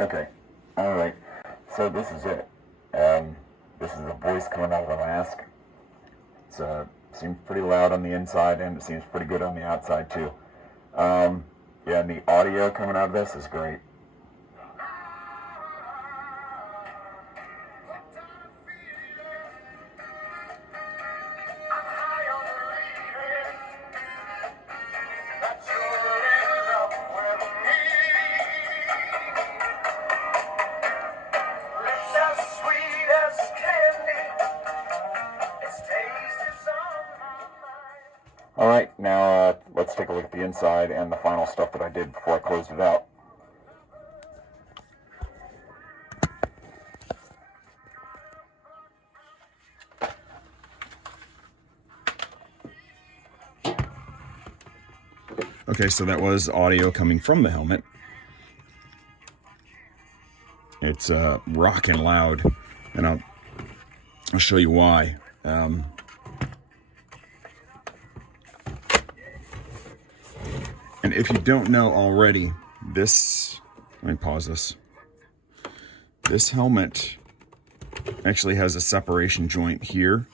Okay, alright, so this is it. This is the voice coming out of the mask. It seems pretty loud on the inside, and it seems pretty good on the outside too. Yeah, and the audio coming out of this is great. Alright, now let's take a look at the inside and the final stuff that I did before I closed it out. Okay, so that was audio coming from the helmet. It's rocking loud, and I'll show you why. And if you don't know already, let me pause this. This helmet actually has a separation joint here,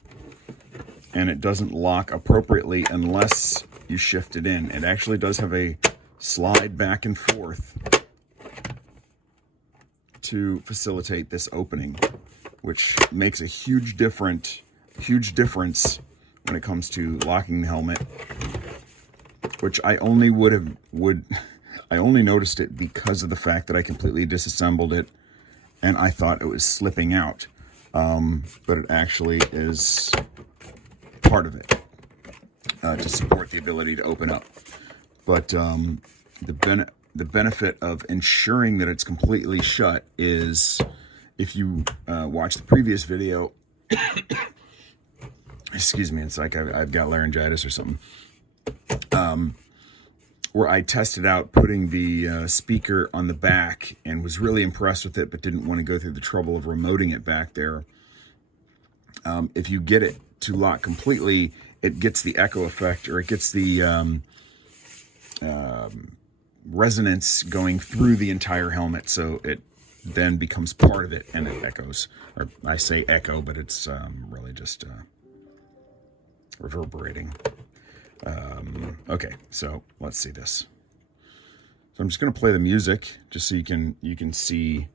and it doesn't lock appropriately unless you shift it in. It actually does have a slide back and forth to facilitate this opening, which makes a huge difference when it comes to locking the helmet, which I only I only noticed it because of the fact that I completely disassembled it and I thought it was slipping out, but it actually is part of it to support the ability to open up. But the benefit of ensuring that it's completely shut is, if you watch the previous video, excuse me, it's like I've got laryngitis or something, where I tested out putting the speaker on the back and was really impressed with it, but didn't want to go through the trouble of remoting it back there. If you get it to lock completely, it gets the echo effect, or it gets the resonance going through the entire helmet, so it then becomes part of it and it echoes. Or I say echo, but it's really just reverberating. Okay, so let's see this. So I'm just going to play the music just so you can see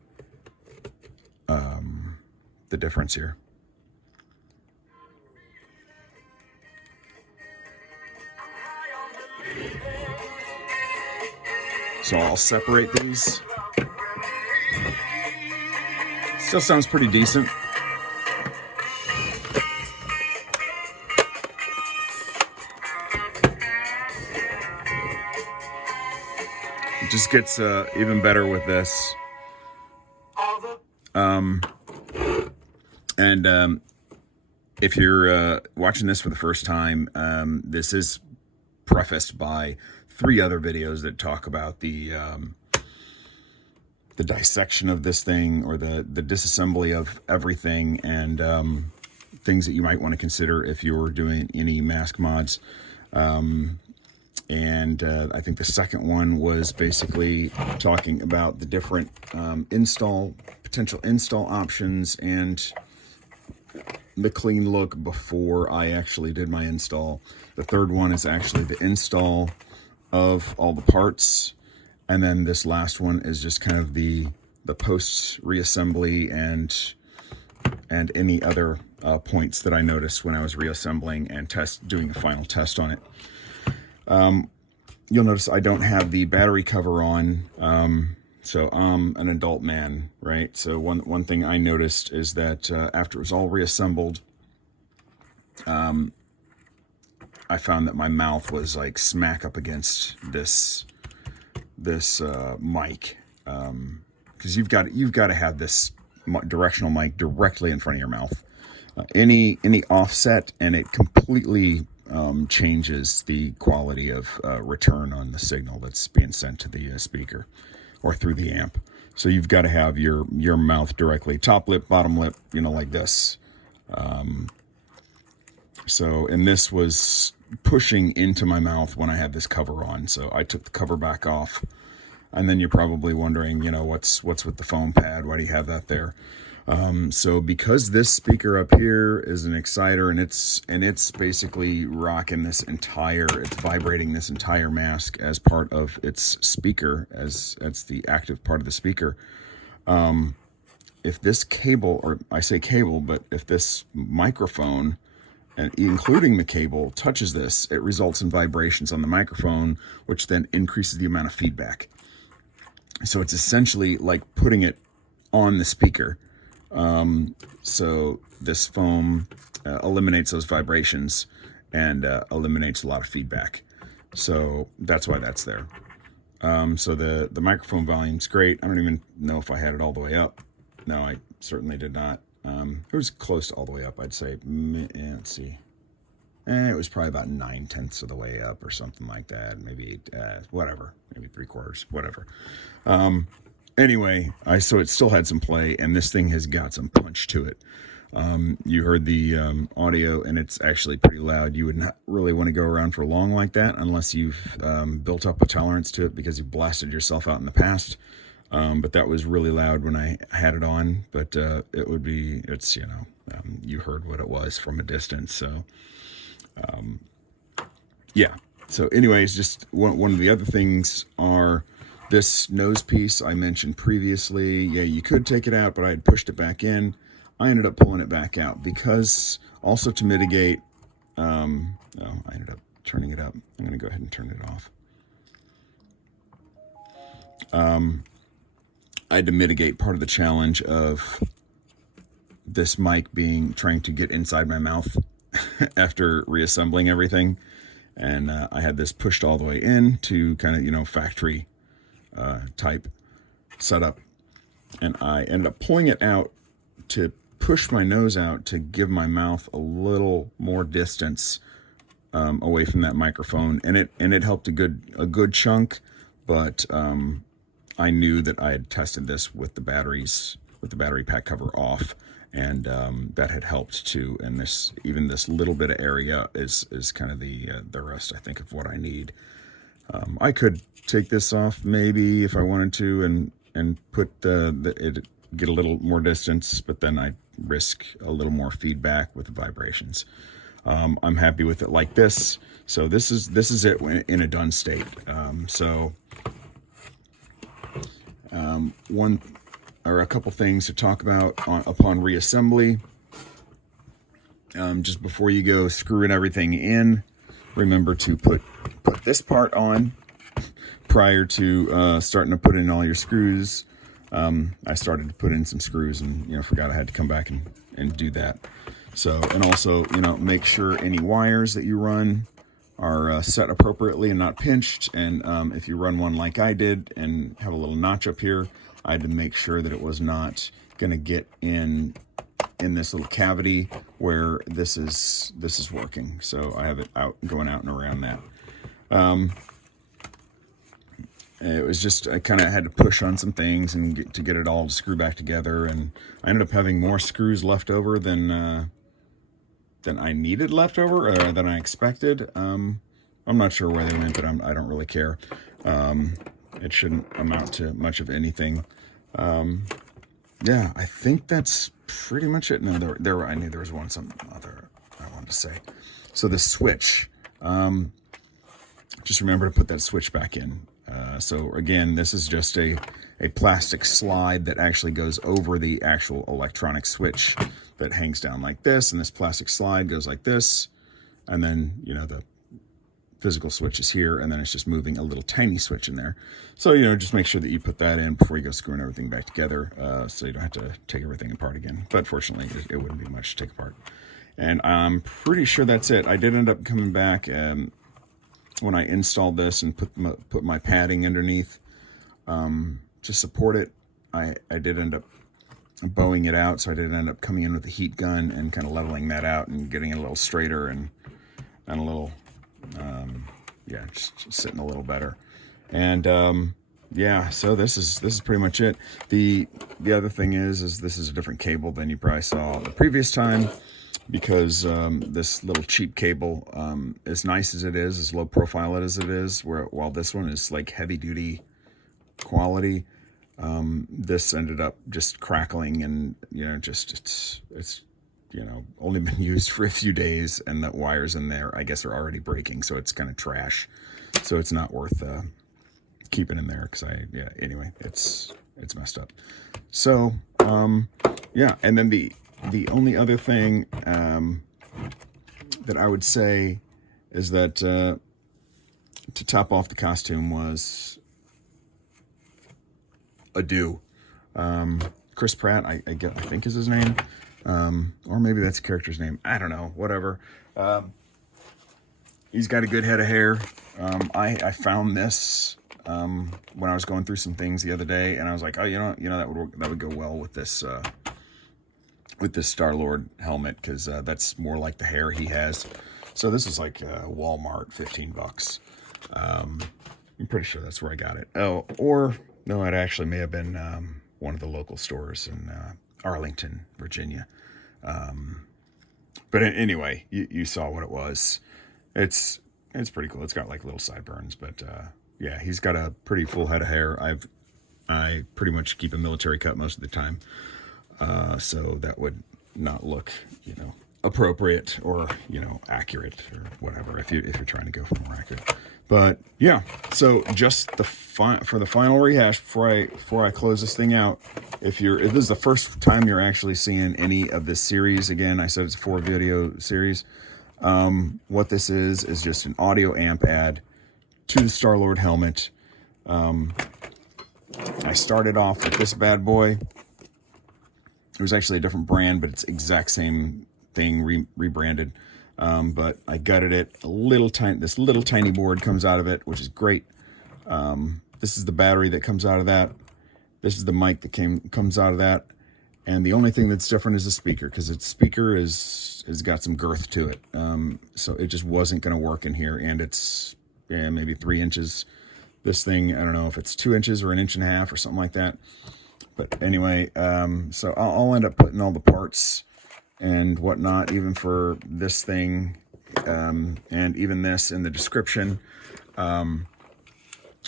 the difference here. So I'll separate these. Still sounds pretty decent. It just gets even better with this. If you're watching this for the first time, this is prefaced by 3 other videos that talk about the dissection of this thing, or the disassembly of everything, and things that you might want to consider if you're doing any mask mods. I think the second one was basically talking about the different potential install options and the clean look before I actually did my install. The third one is actually the install of all the parts, and then this last one is just kind of the post reassembly and any other points that I noticed when I was reassembling and doing a final test on it. You'll notice I don't have the battery cover on, so I'm an adult man, right? So one thing I noticed is that after it was all reassembled, I found that my mouth was like smack up against this mic, because you've got to have this directional mic directly in front of your mouth. Any offset, and it completely changes the quality of return on the signal that's being sent to the speaker or through the amp. So you've got to have your mouth directly, top lip, bottom lip, like this. And this was pushing into my mouth when I had this cover on, so I took the cover back off, And then you're probably wondering, you know, what's with the foam pad? Why do you have that there? So because this speaker up here is an exciter, and it's basically rocking this entire, it's vibrating this entire mask as part of its speaker, as the active part of the speaker. If this cable, or I say cable, but if this microphone, and including the cable, touches this, it results in vibrations on the microphone, which then increases the amount of feedback. So it's essentially like putting it on the speaker. So this foam eliminates those vibrations and eliminates a lot of feedback. So that's why that's there. So the microphone volume's great. I don't even know if I had it all the way up. No, I certainly did not. It was close to all the way up, I'd say. Let's see. It was probably about 9/10 of the way up or something like that. Maybe, whatever. Maybe 3/4, whatever. Anyway, so it still had some play, and this thing has got some punch to it. You heard the audio, and it's actually pretty loud. You would not really want to go around for long like that unless you've built up a tolerance to it because you blasted yourself out in the past. But that was really loud when I had it on. But it's, you know, you heard what it was from a distance. So, yeah. So anyways, just one of the other things are this nose piece I mentioned previously. Yeah, you could take it out, but I had pushed it back in. I ended up pulling it back out because also to mitigate, I ended up turning it up. I'm going to go ahead and turn it off. I had to mitigate part of the challenge of this mic trying to get inside my mouth after reassembling everything. And I had this pushed all the way in to kind of, you know, factory type setup. And I ended up pulling it out to push my nose out to give my mouth a little more distance away from that microphone. And it helped a good chunk, but I knew that I had tested this with the battery pack cover off, and that had helped too. And even this little bit of area is kind of the rest, I think, of what I need. I could take this off maybe if I wanted to, and put it get a little more distance, but then I risk a little more feedback with the vibrations. I'm happy with it like this. So this is it in a done state. One or a couple things to talk about upon reassembly. Just before you go screwing everything in, remember to put this part on prior to starting to put in all your screws. I started to put in some screws and, you know, forgot I had to come back and do that. So, and also, you know, make sure any wires that you run are set appropriately and not pinched. And if you run one like I did and have a little notch up here, I had to make sure that it was not going to get in this little cavity where this is working. So I have it going out and around that. It was just, I kind of had to push on some things and to get it all to screw back together. And I ended up having more screws left over than I needed left over, or than I expected. I'm not sure where they went, but I don't really care. It shouldn't amount to much of anything. Yeah, I think that's pretty much it. No, I knew there was some other I wanted to say. So the switch, just remember to put that switch back in. So again, this is just a plastic slide that actually goes over the actual electronic switch that hangs down like this, and this plastic slide goes like this, and then, you know, the physical switch is here, and then it's just moving a little tiny switch in there. So, you know, just make sure that you put that in before you go screwing everything back together, so you don't have to take everything apart again. But fortunately, it wouldn't be much to take apart. And I'm pretty sure that's it. I did end up coming back when I installed this and put my padding underneath to support it. I did end up bowing it out, so I did end up coming in with a heat gun and kind of leveling that out and getting it a little straighter and a little, yeah, just sitting a little better. And yeah, so this is pretty much it. The other thing is this is a different cable than you probably saw the previous time, because this little cheap cable, as nice as it is, as low profile as it is, while this one is like heavy duty, quality. This ended up just crackling, and it's only been used for a few days, and the wires in there I guess are already breaking, so it's kind of trash. So it's not worth keeping in there, because anyway, it's messed up. So yeah, and then the only other thing that I would say is that to top off the costume was Adieu. Chris Pratt, I think is his name, or maybe that's the character's name. I don't know. Whatever. He's got a good head of hair. I found this when I was going through some things the other day, and I was like, oh, that would go well with this Star-Lord helmet, because that's more like the hair he has. So this is like Walmart, $15. I'm pretty sure that's where I got it. Oh, or no, it actually may have been one of the local stores in Arlington, Virginia. But anyway, you saw what it was. It's pretty cool. It's got like little sideburns, but yeah, he's got a pretty full head of hair. I pretty much keep a military cut most of the time, so that would not look, appropriate or accurate or whatever if you're trying to go for more accurate. But yeah, so just for the final rehash before I close this thing out, if this is the first time you're actually seeing any of this series, again, I said it's a 4-video series. What this is just an audio amp ad to the Star-Lord helmet. I started off with this bad boy. It was actually a different brand, but it's exact same thing, rebranded. But I gutted it. This little tiny board comes out of it, which is great. This is the battery that comes out of that. This is the mic that comes out of that. And the only thing that's different is the speaker, because its speaker has got some girth to it. So it just wasn't going to work in here, and it's maybe 3 inches. This thing, I don't know if it's 2 inches or 1.5 inches or something like that. But anyway, so I'll end up putting all the parts and whatnot, even for this thing, and even this in the description,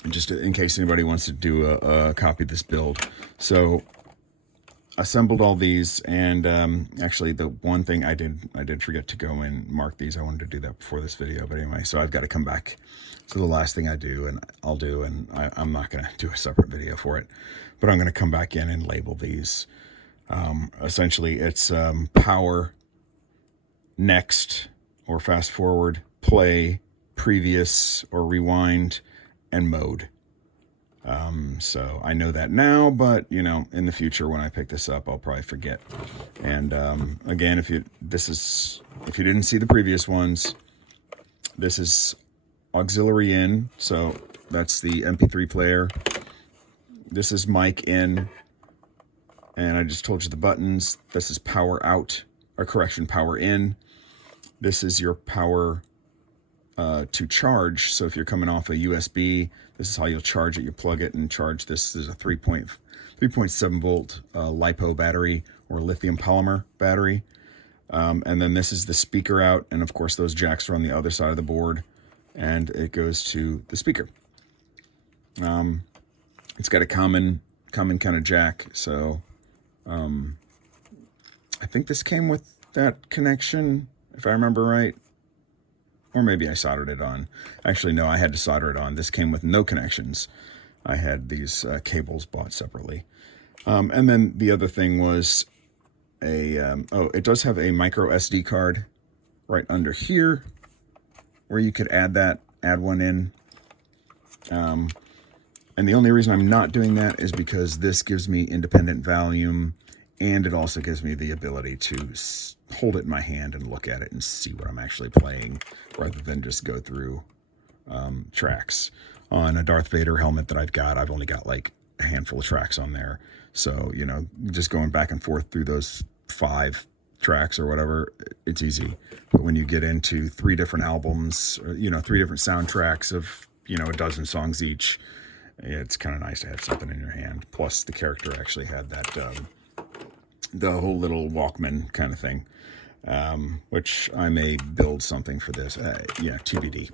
just in case anybody wants to do a copy of this build. So assembled all these, and actually the one thing I did forget to go and mark these. I wanted to do that before this video, but anyway, so I've got to come back to the last thing I'll do, and I'm not going to do a separate video for it, but I'm going to come back in and label these. Essentially it's power, next or fast forward, play, previous or rewind, and mode. So I know that now, but in the future when I pick this up, I'll probably forget. And again, if you didn't see the previous ones, this is auxiliary in, so that's the MP3 player. This is mic in, and I just told you the buttons. This is power out, or correction, power in. This is your power to charge. So if you're coming off a USB, this is how you'll charge it. You plug it and charge this. There's a 3.7 volt LiPo battery, or lithium polymer battery. And then this is the speaker out, and of course those jacks are on the other side of the board, and it goes to the speaker. It's got a common kind of jack, so I think this came with that connection, if I remember right. Or maybe I soldered it on. Actually, no, I had to solder it on. This came with no connections. I had these cables bought separately. And then the other thing was it does have a micro SD card right under here, where you could add one in. And the only reason I'm not doing that is because this gives me independent volume, and it also gives me the ability to hold it in my hand and look at it and see what I'm actually playing, rather than just go through tracks. On a Darth Vader helmet that I've only got like a handful of tracks on there. So, just going back and forth through those 5 tracks or whatever, it's easy. But when you get into 3 different albums, or, 3 different soundtracks of, a dozen songs each, it's kind of nice to have something in your hand. Plus the character actually had that, the whole little Walkman kind of thing, which I may build something for this. TBD.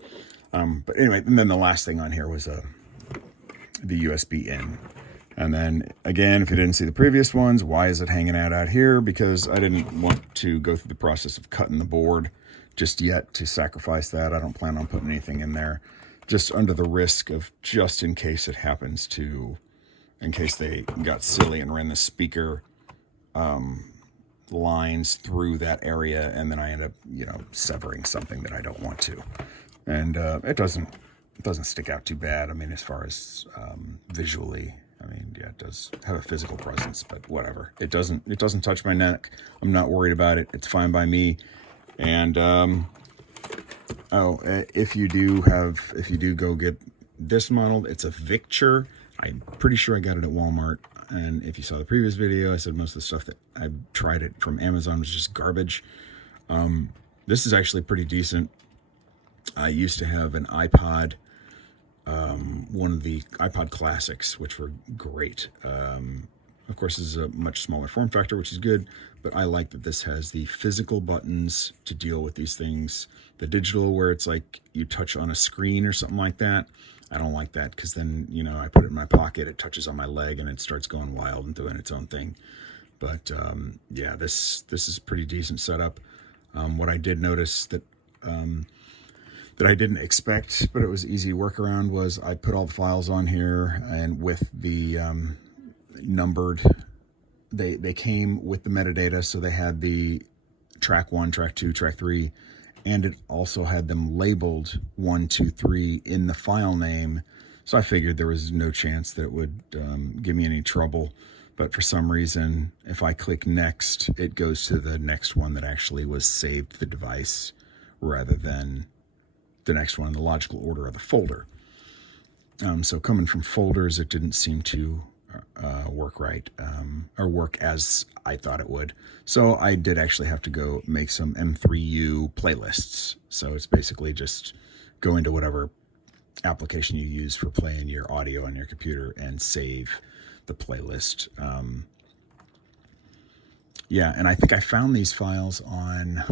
But anyway, and then the last thing on here was the USB in. And then again, if you didn't see the previous ones, why is it hanging out here? Because I didn't want to go through the process of cutting the board just yet to sacrifice that. I don't plan on putting anything in there, just under the risk of, just in case it happens to, in case they got silly and ran the speaker lines through that area, and then I end up, you know, severing something that I don't want to. And it doesn't stick out too bad. I mean, as far as visually, I mean, yeah, it does have a physical presence, but whatever. It doesn't touch my neck. I'm not worried about it. It's fine by me. And if you do go get this model, it's a Victure. I'm pretty sure I got it at Walmart. And if you saw the previous video, I said most of the stuff that I tried it from Amazon was just garbage. This is actually pretty decent. I used to have an iPod, one of the iPod Classics, which were great. Of course, this is a much smaller form factor, which is good, but I like that this has the physical buttons to deal with these things. The digital, where it's like you touch on a screen or something like that, I don't like that, because then, you know, I put it in my pocket, it touches on my leg, and it starts going wild and doing its own thing. But yeah, this is a pretty decent setup. What I did notice that I didn't expect, but it was easy to work around, was I put all the files on here, and with the numbered, they came with the metadata, so they had the track 1, track 2, track 3, and it also had them labeled 1, 2, 3 in the file name. So I figured there was no chance that it would give me any trouble. But for some reason, if I click next, it goes to the next one that actually was saved to the device, rather than the next one in the logical order of the folder. So coming from folders, it didn't seem to work right, or work as I thought it would. So I did actually have to go make some M3U playlists. So it's basically just go into whatever application you use for playing your audio on your computer and save the playlist. Yeah, and I think I found these files on,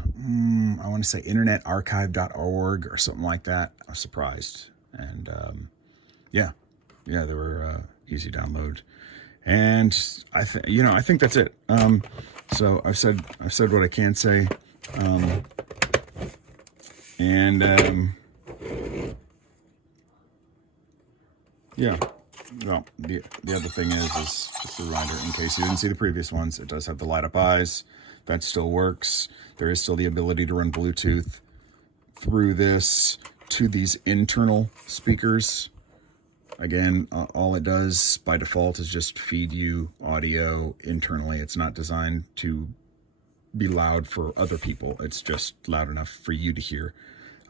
I want to say internetarchive.org or something like that. I was surprised. And yeah, they were easy download. And I think that's it. So I've said what I can say. Yeah. Well, the other thing is just a reminder, in case you didn't see the previous ones, it does have the light up eyes. That still works. There is still the ability to run Bluetooth through this to these internal speakers. Again, all it does by default is just feed you audio internally. It's not designed to be loud for other people. It's just loud enough for you to hear.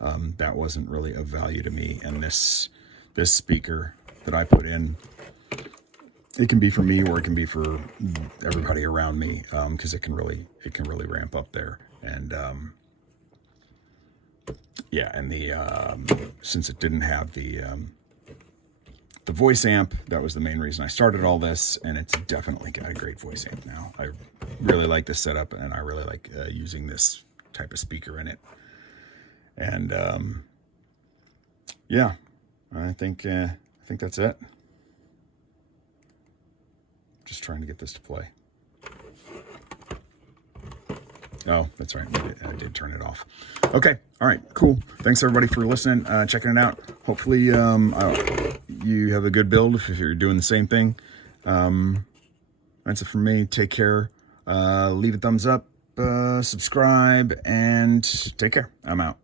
That wasn't really of value to me. And this speaker that I put in, it can be for me, or it can be for everybody around me, because it can really ramp up there. And yeah, and the since it didn't have the voice amp, that was the main reason I started all this, and it's definitely got a great voice amp now. I really like this setup, and I really like using this type of speaker in it. And yeah, I think that's it. Just trying to get this to play. Oh, that's right. I did turn it off. Okay. All right. Cool. Thanks everybody for listening, checking it out. Hopefully, you have a good build if you're doing the same thing. That's it from me. Take care. Leave a thumbs up, subscribe, and take care. I'm out.